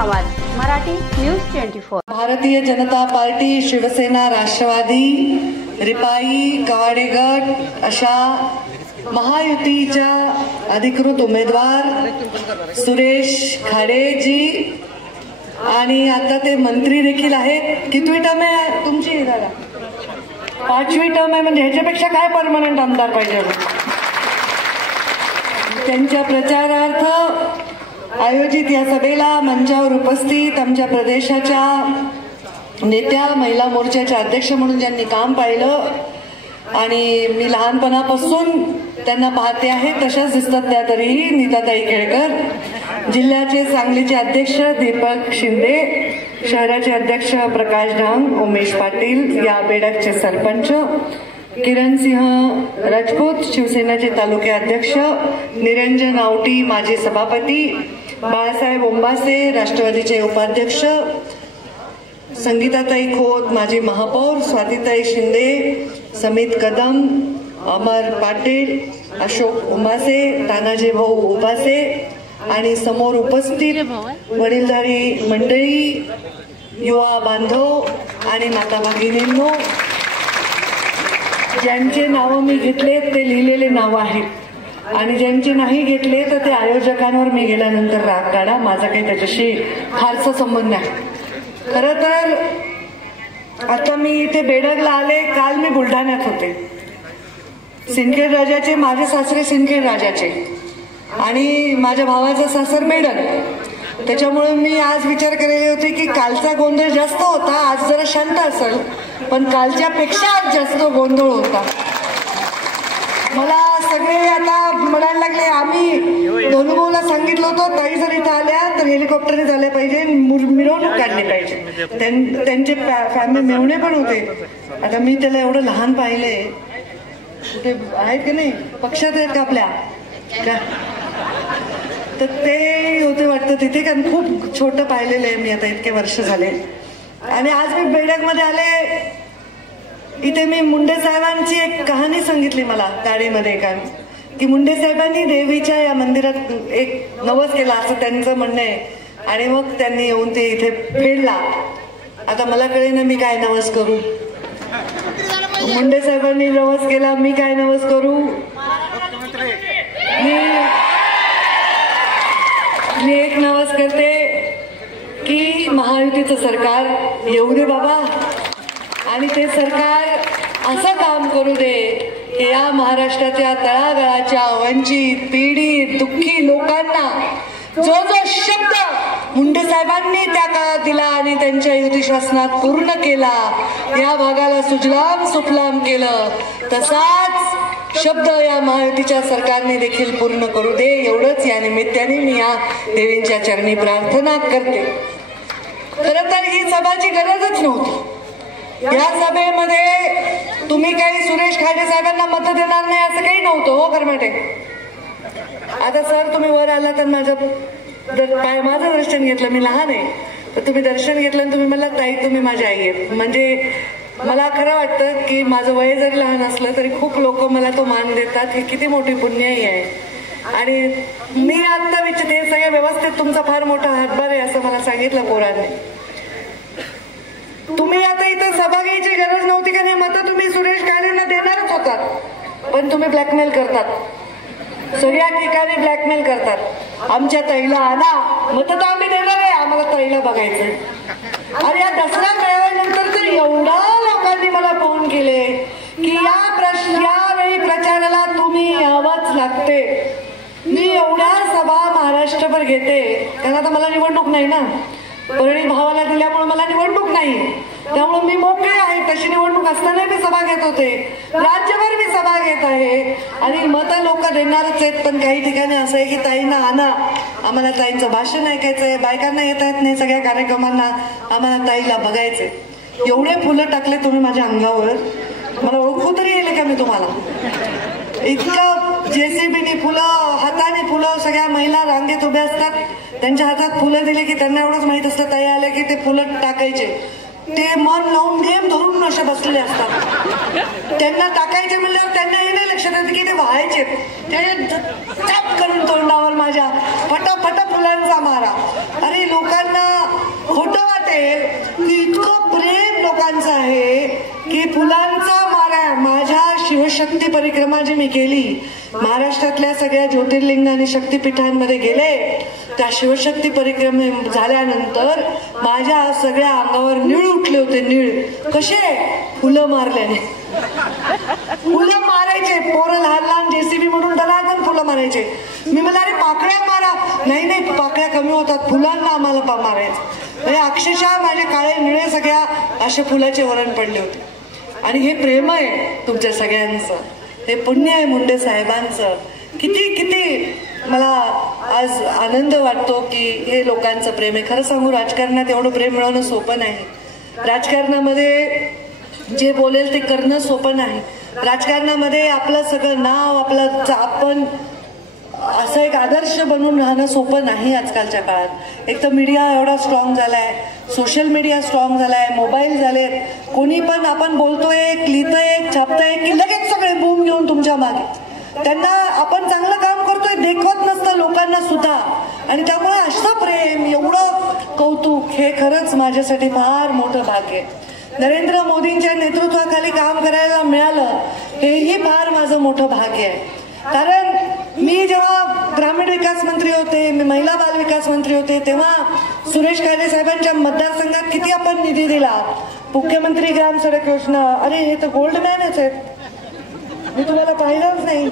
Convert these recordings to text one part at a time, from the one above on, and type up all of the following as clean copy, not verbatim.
आवाज Marathi news 24। Bharatiya Janata party, Shiv Sena, Rashtrawadi, RPI, Kawade गट अशा महायुतीच्या अधिकृत उमेदवार सुरेश खाडेजी आणि आता ते मंत्री देखील आहेत। कितवी टर्म आहे तुमची? दादा 5वी टर्म आहे, म्हणजे ह्याच्यापेक्षा काय परमनंट आमदार पाहिजे? त्यांच्या प्रचारार्थ आयोजित या सभेला मंचावर उपस्थित आमच्या प्रदेशाच्या नेत्या, महिला मोर्चाच्या अध्यक्ष म्हणून ज्यांनी काम पाहिलं आणि मी लहानपणापासून त्यांना पाहते आहे तशाच दिसतात त्या तरीही, नीताताई केळकर, जिल्ह्याचे सांगलीचे अध्यक्ष दीपक शिंदे, शहराचे अध्यक्ष प्रकाश ढांग, उमेश पाटील, या बेडकचे सरपंच किरण सिंह राजपूत, शिवसेनेचे तालुके अध्यक्ष निरंजन आवटी, माजी सभापती बाळासाहेब ओंबासे, राष्ट्रवादीचे उपाध्यक्ष संगीताताई खोत, माजी महापौर स्वातीताई शिंदे, समित कदम, अमर पाटील, अशोक उमासे, तानाजी भाऊ उपासे आणि समोर उपस्थित वडीलधारी मंडळी, युवा बांधव आणि माता भगिनींनो, ज्यांचे नाव मी घेतले ते लिहिलेले नाव आहेत आणि ज्यांचे नाही घेतले तर ते आयोजकांवर मी गेल्यानंतर राग काढा, माझा काही त्याच्याशी फारसा संबंध नाही। खरं तर आता मी इथे बेडगला आले, काल मी बुलढाण्यात होते। सिंदखेड राजाचे, माझे सासरे सिंदखेड राजाचे आणि माझ्या भावाचा सासर बेडग, त्याच्यामुळे मी आज विचार केलेले होते की कालचा गोंधळ जास्त होता, आज जरा शांत असेल, पण कालच्या पेक्षा आज जास्त गोंधळ होता। मला सगळे आता म्हणायला लागले, आम्ही धनुभाऊला सांगितलं होतं ताई जर इथं आल्या तर हेलिकॉप्टरने झाल्या पाहिजे, मिरवणूक काढली पाहिजे, त्यांचे फॅमिली मेवणे पण होते। आता मी त्याला एवढं लहान पाहिले, ते आहेत की नाही, पक्षात आहेत का आपल्या का, तर ते होते वाटतं तिथे, कारण खूप छोटं पाहिलेलं आहे मी आता, इतके वर्ष झाले। आणि आज मी बेडगमध्ये आले, इथे मी मुंडे साहेबांची एक कहाणी सांगितली मला गाडीमध्ये, कारण की मुंडे साहेबांनी देवीच्या या मंदिरात एक नवस केला असं त्यांचं म्हणणं आहे आणि मग त्यांनी येऊन ते इथे फेडला। आता मला कळेना मी काय नवस करू, मुंडे साहेबांनी नवस केला, मी काय नवस करू? मी एक नवस करते की महायुतीचं सरकार येऊ दे बाबा, आणि ते सरकार असं काम करू दे की या महाराष्ट्राच्या तळागाळाच्या वंचित, पीडित, दुःखी लोकांना जो जो शब्द मुंडे साहेबांनी त्या काळात दिला आणि त्यांच्या युती शासनात पूर्ण केला, या भागाला सुजलाम सुफलाम केलं, तसाच शब्द या महायुतीच्या सरकारने देखील पूर्ण करू दे, एवढंच या निमित्ताने मी या देवींच्या चरणी प्रार्थना करते। खरं तर ही सभाची गरजच नव्हती। या सभेमध्ये तुम्ही काही सुरेश खाडे साहेबांना मत देणार नाही असं काही नव्हतं हो कर्मटे। आता सर तुम्ही वर आला तर माझं दर्शन घेतलं, मी लहान आहे तर तुम्ही दर्शन घेतलं आणि तुम्ही मला ताई तुम्ही माझी आई आहेत, म्हणजे मला खरं वाटतं की माझं वय जरी लहान असलं तरी खूप लोक मला तो मान देतात, हे किती मोठी पुण्याई आहे। आणि मी आता विचारते सगळे व्यवस्थित, तुमचा फार मोठा हातभार आहे असं मला सांगितलं पोरांनी। तुम्ही आता इथं सभा घ्यायची गरज नव्हती, कारण हे मतं तुम्ही सुरेश खाडेंना देणारच होतात, पण तुम्ही ब्लॅकमेल करतात, सगळ्या ठिकाणी ब्लॅकमेल करतात। आमच्या ताईला आणा, मतं तर आम्ही देणार आहे, आम्हाला ताईला बघायचंय। आणि या दसरा मेळाव्यानंतर तर एवढा लोकांनी मला फोन केले की यावेळी प्रचाराला तुम्ही यावंच लागते। मी एवढ्या सभा महाराष्ट्रभर घेते, कारण आता मला निवडणूक नाही ना, परळी भावाला दिल्यामुळे मला निवडणूक नाही, त्यामुळे मी मोकळे आहे। तशी निवडणूक असताना मी सभा घेत होते, राज्यभर मी सभा घेत आहे आणि मतं लोक देणारच आहेत, पण काही ठिकाणी असं आहे की ताईंना आणा, आम्हाला ताईंचं भाषण ऐकायचंय, बायकांना येता येत नाही सगळ्या कार्यक्रमांना, आम्हाला ताईला बघायचंय। एवढे फुलं टाकले तुम्ही माझ्या अंगावर, मला ओळखू तरी येईल का मी तुम्हाला? इतकं जेसीबीने फुलं, हाताने फुलं, सगळ्या महिला रांगेत उभ्या असतात, त्यांच्या हातात फुलं दिले की त्यांना एवढंच माहित असतं ताई आले की ते फुलं टाकायचे, ते मन लावून नेम धरून असे बसलेले असतात, त्यांना टाकायचे म्हणल्यावर त्यांना हे नाही लक्षात येतं की ते व्हायचे, ते चाप करून तोंडावर माझ्या फटाफट फुलांचा मारा। अरे लोकांना शिवशक्ती परिक्रमा जी मी केली, महाराष्ट्रातल्या सगळ्या ज्योतिर्लिंग आणि शक्तिपीठांमध्ये गेले, त्या शिवशक्ती परिक्रमे झाल्यानंतर माझ्या सगळ्या अंगावर नीळ उठले होते. नीळ कसे? फुलं मारल्याने. फुलं मारायचे पोरं, लहान लहान जेसीबी म्हणून दलादन फुलं मारायचे. मी मला अरे पाकळ्या मारा, नाही नाही पाकळ्या कमी होतात, फुलांना आम्हाला मारायचं. म्हणजे अक्षरशः माझे काळे निळे सगळ्या असे फुलाचे वरण पडले होते. आणि हे प्रेम आहे तुमच्या सगळ्यांचं, हे पुण्य आहे मुंडे साहेबांचं. किती किती मला आज आनंद वाटतो की हे लोकांचं प्रेम आहे. खरं सांगू, राजकारणात एवढं प्रेम मिळवणं सोपं नाही. राजकारणामध्ये जे बोलेल ते करणं सोपं नाही. राजकारणामध्ये आपलं सगळं नाव, आपण असं एक आदर्श बनून राहणं सोपं नाही आजकालच्या काळात. एक तर मीडिया एवढा स्ट्रॉंग झालाय, सोशल मीडिया स्ट्रॉंग झालाय, मोबाईल झालेत, कोणी पण आपण बोलतोय, लिहितोय, छापतोय की लगेच सगळे बूम घेऊन तुमच्या मागे. त्यांना आपण चांगलं काम करतोय देखवत नसतं लोकांना सुद्धा. आणि त्यामुळे असं प्रेम, एवढं कौतुक, हे खरंच माझ्यासाठी फार मोठं भाग्य आहे. नरेंद्र मोदींच्या नेतृत्वाखाली काम करायला मिळालं हेही फार माझं मोठं भाग्य आहे. कारण मी जेव्हा ग्रामीण विकास मंत्री होते, मी महिला बाल विकास मंत्री होते, तेव्हा सुरेश कायदे साहेबांच्या मतदारसंघात किती आपण निधी दिला. मुख्यमंत्री ग्राम सडक योजना, अरे हे तर गोल्ड मॅनच आहेत, मी तुम्हाला पाहिलंच नाही.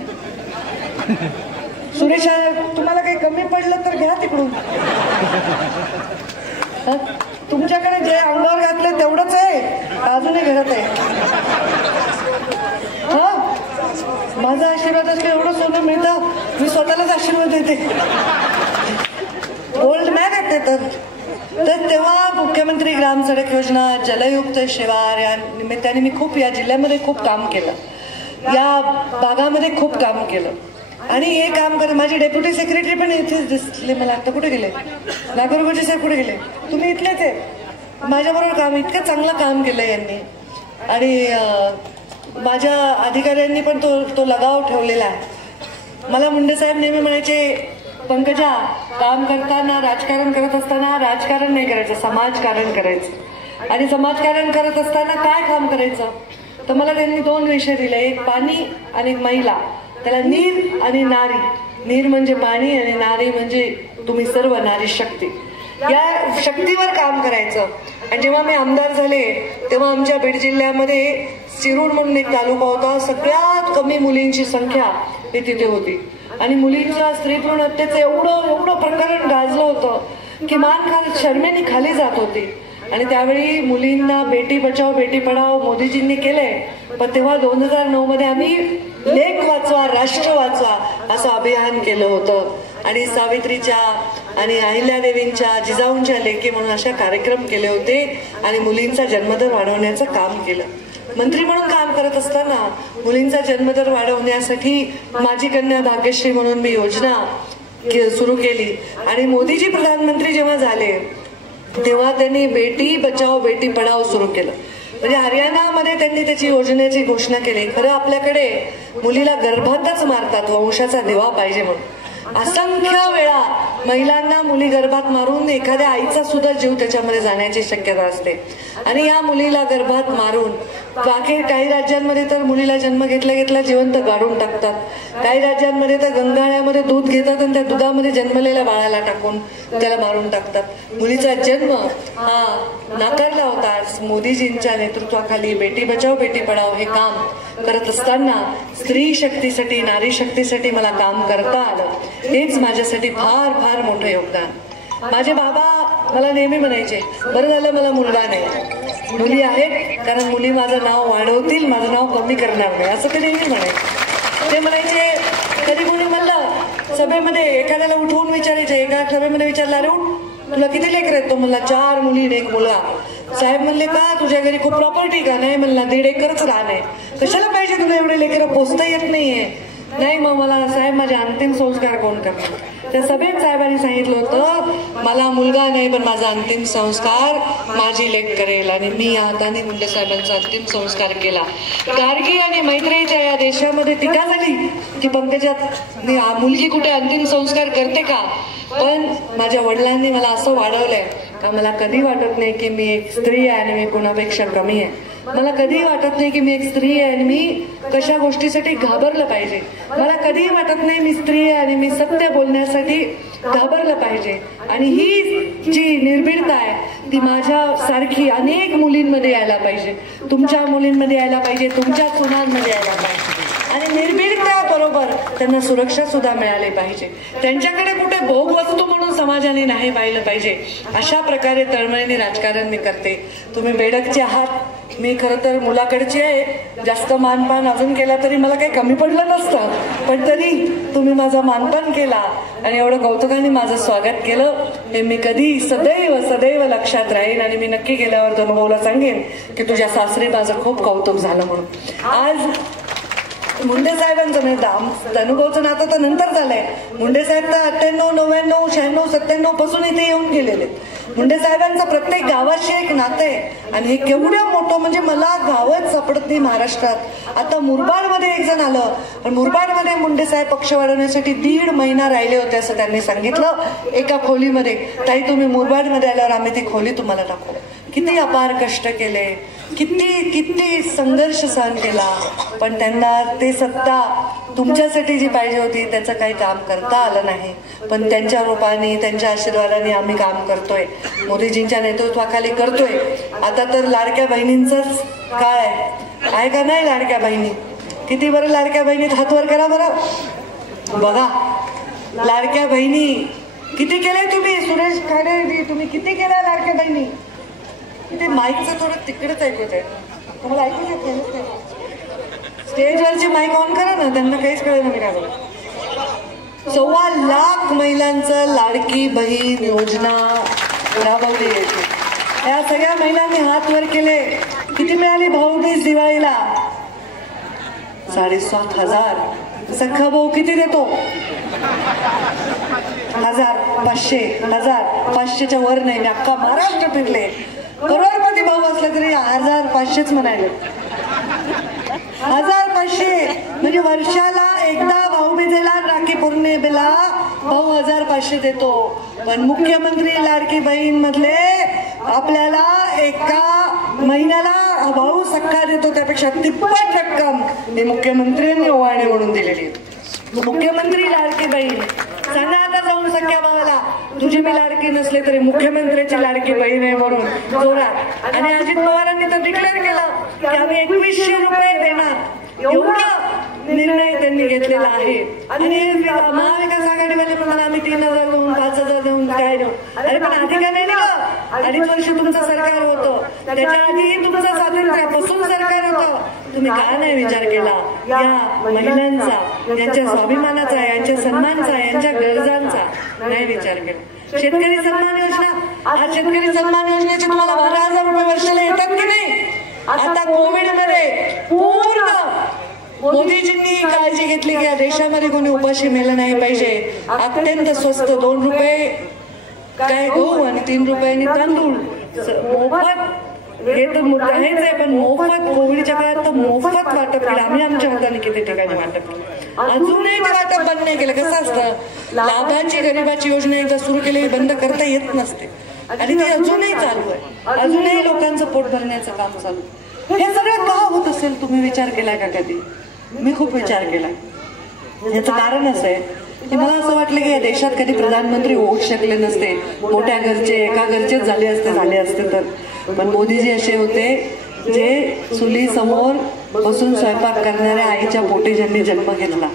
सुरेश तुम्हाला काही कमी पडलं तर घ्या तिकडून, तुमच्याकडे जे अंगावर घातलं तेवढंच आहे, अजूनही घरात आहे. हा, माझा आशीर्वाद असतो, एवढं सोनं मिळतं, मी स्वतःलाच आशीर्वाद देते. गोल्ड मॅन आहेत ते तर तेव्हा मुख्यमंत्री ग्राम सडक योजना, जलयुक्त शिवार या निमित्ताने मी खूप या जिल्ह्यामध्ये खूप काम केलं, या भागामध्ये खूप काम केलं. आणि हे काम करत माझे डेप्युटी सेक्रेटरी पण इथेच दिसले मला. आता कुठे गेले? नागरगोजे साहेब कुठे गेले? तुम्ही इथलेच आहे, माझ्याबरोबर काम इतकं चांगलं काम केलं यांनी. आणि माझ्या अधिकाऱ्यांनी पण तो लगाव ठेवलेला आहे. मला मुंडे साहेब नेहमी म्हणायचे, पंकजा, काम करताना, राजकारण करत असताना राजकारण नाही करायचं, समाजकारण करायचं. आणि समाजकारण करत असताना काय काम करायचं, तर मला त्यांनी 2 विषय दिले, एक पाणी आणि एक महिला. त्याला नीर आणि नारी. नीर म्हणजे पाणी आणि नारी म्हणजे तुम्ही सर्व, नारी शक्ती. या शक्तीवर काम करायचं. आणि जेव्हा मी आमदार झाले तेव्हा आमच्या बीड जिल्ह्यामध्ये शिरूर म्हणून एक तालुका होता, सगळ्यात कमी मुलींची संख्या ही तिथे होती. आणि मुलींच्या स्त्री भ्रूण हत्येचं एवढं प्रकरण गाजलं होतं की मान शर्मेने खाली जात होती. आणि त्यावेळी मुलींना बेटी बचाव बेटी पढाओ मोदीजींनी केले. पण तेव्हा 2009 मध्ये आम्ही लेक वाचवा राष्ट्र वाचवा असं अभियान केलं होतं. आणि सावित्रीच्या आणि अहिल्यादेवींच्या, जिजाऊंच्या लेकी म्हणून अशा कार्यक्रम केले होते. आणि मुलींचा जन्मदर वाढवण्याचं काम केलं. मंत्री म्हणून काम करत असताना मुलींचा जन्मदर वाढवण्यासाठी माझी कन्या भाग्यश्री म्हणून मी योजना सुरू केली. आणि मोदीजी प्रधानमंत्री जेव्हा झाले तेव्हा त्यांनी बेटी बचाओ बेटी पढाओ सुरू केलं. म्हणजे हरियाणामध्ये त्यांनी त्याची योजनेची घोषणा केली. खरं आपल्याकडे मुलीला गर्भातच मारतात, वंशाचा दिवा पाहिजे म्हणून. असंख्य वेळा महिलांना मुली गर्भात मारून एखाद्या आईचा सुद्धा जीव त्याच्यामध्ये जाण्याची शक्यता असते. आणि या मुलीला गर्भात मारून काही राज्यांमध्ये तर मुलीला जन्म घेतल्या जिवंत गाडून टाकतात. काही राज्यांमध्ये तर गंगाळ्यामध्ये दूध घेतात आणि त्या दुधामध्ये जन्मलेल्या बाळाला टाकून त्याला मारून टाकतात. मुलीचा जन्म हा नाकारला होता. मोदीजींच्या नेतृत्वाखाली बेटी बचाओ बेटी पढाओ हे काम करत असताना स्त्री शक्तीसाठी, नारी शक्तीसाठी मला काम करता आलं. हेच माझ्यासाठी फार फार मोठं योगदान. माझे बाबा मला नेहमी म्हणायचे, बरं झालं मला मुलगा नाही, मुली आहेत, कारण मुली माझं नाव वाढवतील, माझं नाव कमी करणार नाही, असं ते नेहमी म्हणायचे. ते म्हणायचे, कधी कोणी म्हणलं सभेमध्ये, एखाद्याला उठवून विचारायचे, एका सभेमध्ये विचारलं, अरे उठ, तुला किती लेकर आहेत? तो म्हणला 4 मुली आणि 1 मुलगा. साहेब म्हणले, का तुझ्या घरी खूप प्रॉपर्टी का? नाही म्हणला, 1.5 एकरच रान आहे. कशाला पाहिजे तुला एवढे लेकर? पोचता येत नाहीये. नाही, मग मला साहेब माझे अंतिम संस्कार कोण करणार? त्या सभेत साहेबांनी सांगितलं होतं, मला मुलगा नाही पण माझा अंतिम संस्कार माझी लेक करेल. आणि मी या हाताने मुंडे साहेबांचा अंतिम संस्कार केला. गार्गी आणि मैत्रीच्या या देशामध्ये टीका झाली की पंकजात मुलगी कुठे अंतिम संस्कार करते का? पण माझ्या वडिलांनी मला असं वाढवलंय का मला कधी वाटत नाही की मी एक स्त्री आहे आणि मी कुणापेक्षा कमी आहे. मला कधीही वाटत नाही की मी एक स्त्री आहे आणि मी कशा गोष्टीसाठी घाबरलं पाहिजे. मला कधीही वाटत नाही मी स्त्री आहे आणि मी सत्य बोलण्यासाठी घाबरलं पाहिजे. आणि ही जी निर्भीडता आहे ती माझ्या सारखी अनेक मुलींमध्ये यायला पाहिजे, तुमच्या मुलींमध्ये यायला पाहिजे, तुमच्या सुनांमध्ये यायला पाहिजे. आणि निर्भीडतेबरोबर त्यांना सुरक्षा सुद्धा मिळाली पाहिजे. त्यांच्याकडे कुठे भोग वस्तू म्हणून समाजाने नाही पाहिलं पाहिजे. अशा प्रकारे तळमळीने राजकारण मी करते. तुम्ही बेडकचे आहात, मी खरं तर मुलाकडची आहे. जास्त मानपान अजून केला तरी मला काही कमी पडलं नसतं, पण तरी तुम्ही माझा मानपान केला आणि एवढं कौतुकाने माझं स्वागत केलं हे मी कधी सदैव सदैव लक्षात राहीन. आणि मी नक्की गेल्यावर धनुभाऊला सांगेन की तुझ्या सासरी माझं खूप कौतुक झालं म्हणून. आज मुंडे साहेबांचं नाही, धनुभाऊचं नातं तर नंतर झालंय. मुंडे साहेब तर 98, 99, 96, 97 पासून इथे येऊन गेलेले. मुंडे साहेबांचं प्रत्येक गावाशी एक नातं आहे आणि हे केवढं मोठं म्हणजे मला गावच सापडत नाही महाराष्ट्रात. आता मुरबाडमध्ये एक जण आलं, पण मुरबाडमध्ये मुंडे साहेब पक्ष वाढवण्यासाठी 1.5 महिना राहिले होते असं त्यांनी सांगितलं एका खोलीमध्ये. ताई तुम्ही मुरबाडमध्ये आल्यावर आम्ही ती खोली तुम्हाला दाखवू. किती अपार कष्ट केले, किती संघर्ष सहन केला, पण त्यांना ते सत्ता तुमच्यासाठी जी पाहिजे होती त्याचं काही काम करता आलं नाही. पण त्यांच्या रूपाने त्यांच्या आशीर्वादाने आम्ही काम करतोय, मोदीजींच्या नेतृत्वाखाली करतोय. आता तर लाडक्या बहिणींचाच काळ आहे का नाही? लाडक्या बहिणी किती बरं, लाडक्या बहिणीत हात वर करा बरं. बघा लाडक्या बहिणी किती केले तुम्ही. सुरेश खाडे तुम्ही किती केल्या लाडक्या बहिणी. ते माईकचं थोडं तिकडेच ऐकत आहे, तुम्हाला ऐकू शकते. स्टेजवरची माईक ऑन करा ना, त्यांना काहीच कळलं नाही. काय बघा 1.25 लाख महिलांचं लाडकी बहीण योजना राबवली गेली. या सगळ्या महिलांनी हात वर केले. किती मिळाली भाऊबीज दिवाळीला? 7,500. सख्खा भाऊ किती देतो? 1,000, 500, 1,000, 500च्या वर नाही. मी अख्खा महाराष्ट्र फिरले. करोडपती भाऊ असला तरी 1,500च म्हणाले. 1,500 म्हणजे वर्षाला एकदा भाऊबीजेला राखी पौर्णिमेला भाऊ 1,500 देतो. पण मुख्यमंत्री लाडकी बहीण मधले आपल्याला एका महिन्याला भाऊ सख्खा देतो त्यापेक्षा तिप्पट रक्कम ही मुख्यमंत्र्यांनी ओवाळणी म्हणून दिलेली. मुख्यमंत्री लाडकी बहीण सांगा आता जाऊन सख्या भावाला, तुझी मी लाडकी नसले तरी मुख्यमंत्र्याची लाडकी बहीण आहे म्हणून जोरात. आणि अजित पवारांनी तर डिक्लेअर केलं की आम्ही 2100 रुपये देणार. एवढा निर्णय त्यांनी घेतलेला आहे. आणि महाविकास आघाडीवाले म्हणाला आम्ही 3,000 देऊन 5,000 देऊन काय देऊ. अरे पण आधी का नाही दिलं? 2.5 वर्ष तुमचं सरकार होतं, त्याच्या आधीही तुमचं स्वातंत्र्यापासून सरकार होतं. तुम्ही का नाही विचार केला या महिलांचा, यांच्या स्वाभिमानाचा, यांच्या सन्मानाचा, यांच्या गरजांचा नाही विचार केला. शेतकरी सन्मान योजना, आज शेतकरी सन्मान योजनेचे तुम्हाला 12,000 रुपये वर्षाला येतात की नाही? आता कोविड मध्ये पूर्ण मोदीजींनी काळजी घेतली की या देशामध्ये कोणी उपाशी मेलं नाही पाहिजे. अत्यंत स्वस्त 2 रुपये काय गहू आणि 3 रुपयांनी तांदूळ मोफत. हे तर मुद्दा आहेच आहे, पण मोफत कोविडच्या काळात तर मोफत वाटप केलं. आम्ही आमच्या हाताने किती ठिकाणी वाटप केलं. अजूनही ते वाटप बंद नाही केलं. कसं असतं, लाभाची गरीबाची योजना एकदा सुरू केली बंद करता येत नसते आणि ते अजूनही चालू आहे. अजूनही लोकांचं पोट भरण्याचं काम चालू. हे सगळं का होत असेल तुम्ही विचार केलाय का कधी? मी खूप विचार केला. याचं कारण असं आहे की मला असं वाटलं की या देशात कधी प्रधानमंत्री होऊच शकले नसते. मोठ्या घरचे, एका घरचेच झाले असते तर. पण मोदीजी असे होते जे चुली समोर बसून स्वयंपाक करणाऱ्या आईच्या पोटी ज्यांनी जन्म घेतला.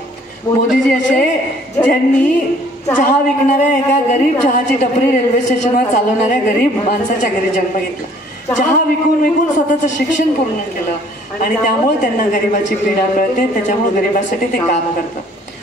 मोदीजी असे ज्यांनी चहा विकणाऱ्या एका गरीब चहाची टपरी रेल्वे स्टेशनवर चालवणाऱ्या गरीब माणसाच्या घरी जन्म घेतला. चहा विकून स्वतःचं शिक्षण पूर्ण केलं आणि त्यामुळे त्यांना गरिबाची पीडा कळते. त्याच्यामुळे गरिबासाठी ते काम करतात.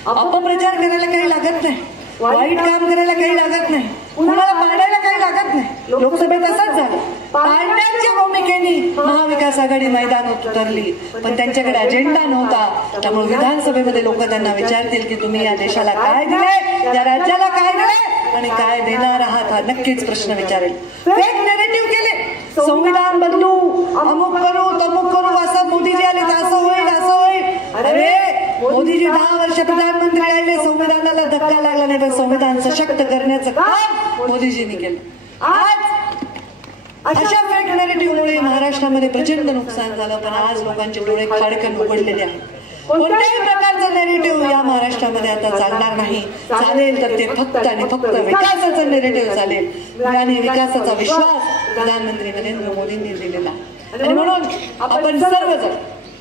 अपप्रचार करायला काही लागत नाही, वाईट काम करायला काही लागत नाही, कुणाला पाडायला काही लागत नाही. लोकसभेत असंच झालं. पाडण्याच्या भूमिकेने महाविकास आघाडी मैदानात उतरली, पण त्यांच्याकडे अजेंडा नव्हता. त्यामुळे विधानसभेमध्ये लोक त्यांना विचारतील की तुम्ही या देशाला काय दिले, या राज्याला काय दिले आणि काय देणार आहात, हा नक्कीच प्रश्न विचारेल. फेक नॅरेटिव्ह केले, संविधान बदलू, अमुक करू, तमुक करू, असं मोदीजी आले तर असं होईल, असं होईल. अरे मोदीजी 10 वर्ष प्रधानमंत्री राहिले, संविधानाला धक्का लागला नाही, पण संविधान सशक्त करण्याचं काम मोदीजींनी केलं. आज अशा फेक नॅरेटिव्हमुळे महाराष्ट्रामध्ये प्रचंड नुकसान झालं, पण आज लोकांचे डोळे खाडकन उघडलेले आहेत. कोणत्याही प्रकारचं नॅरेटिव्ह या महाराष्ट्रामध्ये आता चालणार नाही. चालेल तर ते फक्त आणि फक्त विकासाचं नॅरेटिव्ह चालेल आणि विकासाचा विश्वास प्रधानमंत्री नरेंद्र मोदींनी दिलेला. आणि म्हणून आपण सर्वजण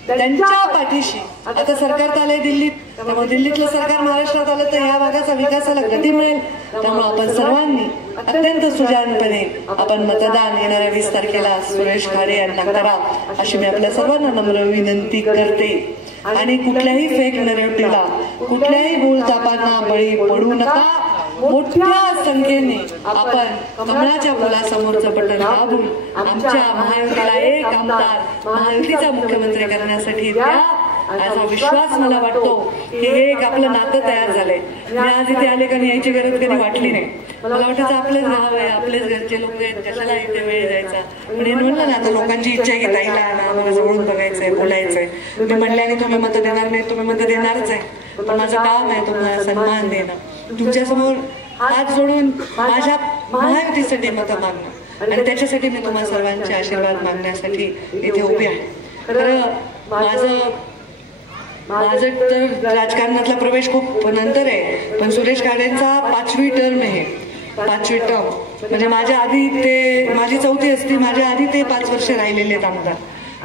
त्यांच्या पाठीशी. आता सरकार आलंय दिल्लीत, त्यामुळे दिल्लीतलं सरकार महाराष्ट्रात आलं तर ह्या भागाचा विकासाला गती मिळेल. त्यामुळे आपण सर्वांनी अत्यंत सुजाणपणे आपण मतदान येणाऱ्या 20 तारखेला सुरेश खाडे यांना करा अशी मी आपल्या सर्वांना नम्र विनंती करते. आणि कुठल्याही फेक नॅरेटिव्हला, कुठल्याही बोलतापांना बळी पडू नका. मोठ्या संख्येने आपण कमळाच्या फुलासमोरचं बटन दाबून आमच्या महायुतीला एक आमदार महायुतीचा मुख्यमंत्री करण्यासाठी द्या असा विश्वास मला वाटतो. की हे एक आपलं नातं तयार झालंय. मी आज इथे आले कधी यायची गरज कधी वाटली नाही. मला वाटायचं आपलेच गाव आहे, आपलेच घरचे लोक आहेत, कशाला इथे वेळ जायचा. पण हे म्हणलं ना, आता लोकांची इच्छा आहे की ताईला आम्हाला जवळून बघायचंय, बोलायचंय. मी म्हणल्याने तुम्ही मत देणार नाही, तुम्ही मत देणारच आहे. पण माझं काम आहे तुम्हाला सन्मान देणं, तुमच्यासमोर हात जोडून माझ्या महायुतीसाठी मतं मागणं आणि त्याच्यासाठी मी तुम्हाला सर्वांचे आशीर्वाद मागण्यासाठी इथे उभी आहे. खरं माझं तर राजकारणातला प्रवेश खूप नंतर आहे, पण सुरेश खाडेंचा 5वी टर्म आहे. 5वी टर्म म्हणजे माझ्या आधी ते, माझी 4थी असती, माझ्या आधी ते 5 वर्ष राहिलेले आहेत आमदार.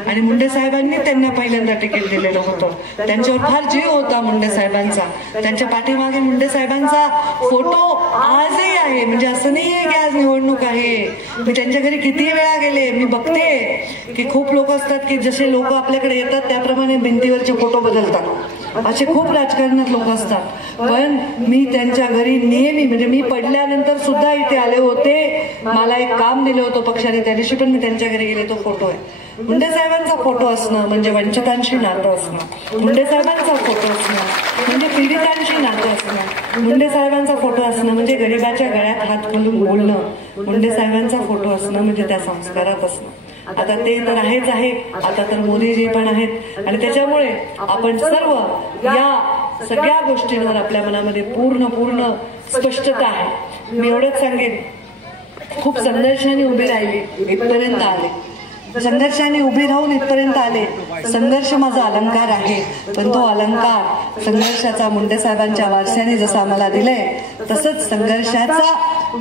आणि मुंडे साहेबांनी त्यांना पहिल्यांदा तिकीट दिलेलं होतं. त्यांच्यावर फार जीव होता मुंडे साहेबांचा. त्यांच्या पाठीमागे मुंडे साहेबांचा फोटो आजही आहे. म्हणजे असं नाहीये की आज निवडणूक आहे. मी त्यांच्या घरी किती वेळा गेले. मी बघते की खूप लोक असतात की जसे लोक आपल्याकडे येतात त्याप्रमाणे भिंतीवरचे फोटो बदलतात. असे खूप राजकारणात लोक असतात. पण मी त्यांच्या घरी नेहमी, म्हणजे मी पडल्यानंतर सुद्धा इथे आले होते. मला एक काम दिलं होतं पक्षाने, त्या दिवशी पण मी त्यांच्या घरी गेले. तो फोटो आहे. मुंडे साहेबांचा फोटो असणं म्हणजे वंचितांशी नातं असणं. मुंडे साहेबांचा फोटो असणं म्हणजे पीडितांशी नातं असणं. मुंडे साहेबांचा फोटो असणं म्हणजे गरिबाच्या गळ्यात हात घालून बोलणं. मुंडे साहेबांचा फोटो असणं म्हणजे त्या संस्कारात असणं. आता ते तर आहेच आहे, आता तर मोदीजी पण आहेत. आणि त्याच्यामुळे आपण सर्व या सगळ्या गोष्टींवर आपल्या मनामध्ये पूर्ण स्पष्टता आहे. मी एवढंच सांगेन, खूप संघर्षाने उभी राहिली, इथपर्यंत आले. संघर्षाने उभी राहून इथपर्यंत आले. संघर्ष माझा अलंकार आहे, पण तो अलंकार संघर्षाचा मुंडे साहेबांच्या वारशाने जसा आम्हाला दिलाय, तसंच संघर्षाचा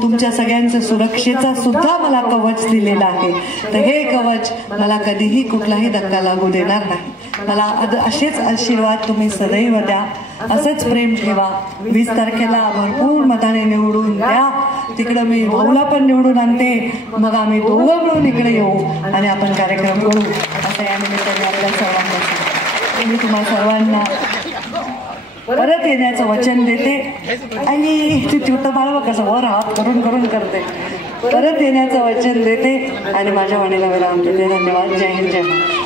तुमच्या सगळ्यांच्या सुरक्षेचा सुद्धा मला कवच दिलेला आहे. तर हे कवच मला कधीही कुठलाही धक्का लागू देणार नाही. मला असेच आशीर्वाद तुम्ही सदैव द्या, असंच प्रेम ठेवा. 20 तारखेला भरपूर मताने निवडून द्या. तिकडं मी भाऊला पण निवडून आणते, मग आम्ही दोघं मिळून इकडे येऊ आणि आपण कार्यक्रम करू असं या निमित्ताने आपल्या सर्वांना मी तुम्हा सर्वांना परत येण्याचं वचन देते. आणि ती छोटं बाळवा कसं वर हात करून करते. परत येण्याचं वचन देते आणि माझ्या वाणीला विराम देते. धन्यवाद. जय हिंद, जय महाराष्ट्र.